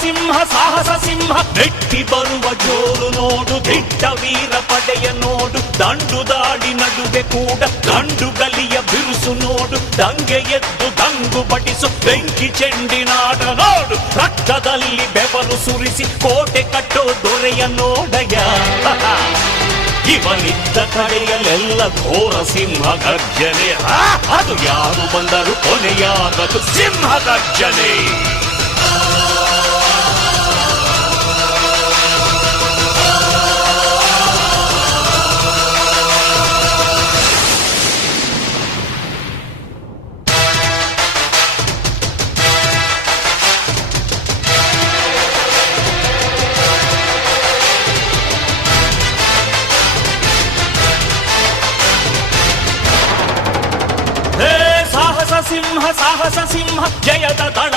ಸಿಂಹ, ಸಾಹಸ ಸಿಂಹ. ಬೆಟ್ಟಿ ಬರುವ ಜೋರು ನೋಡು ದಿಟ್ಟ ವೀರ ಪಡೆಯ ನೋಡು. ದಂಡು ದಾಡಿ ನಡುವೆ ಕೂಡ ಗಂಡು ಗಲಿಯ ಬಿರುಸು ನೋಡು. ದಂಗೆ ಎದ್ದು ದಂಗು ಬಡಿಸು ಬೆಂಕಿ ಚೆಂಡಿನಾಡ ನೋಡು ರಕ್ತದಲ್ಲಿ ಬೆವರು ಸುರಿಸಿ, ಕೋಟೆ ಕಟ್ಟೋ ದೊರೆಯ ನೋಡಯ ಇವನಿದ್ದ ಕಡೆಯಲ್ಲೆಲ್ಲ ಘೋರ ಸಿಂಹ ಗರ್ಜನೆ. ಅದು ಯಾರು ಬಂದರು ಕೊನೆಯಾಗದು ಸಿಂಹ ಗರ್ಜನೆ. ಹೇ ಸಾಹಸ ಸಿಂಹ ಸಾಹಸ ಸಿಂಹ ಜಯದ ದಳಪತಿಯ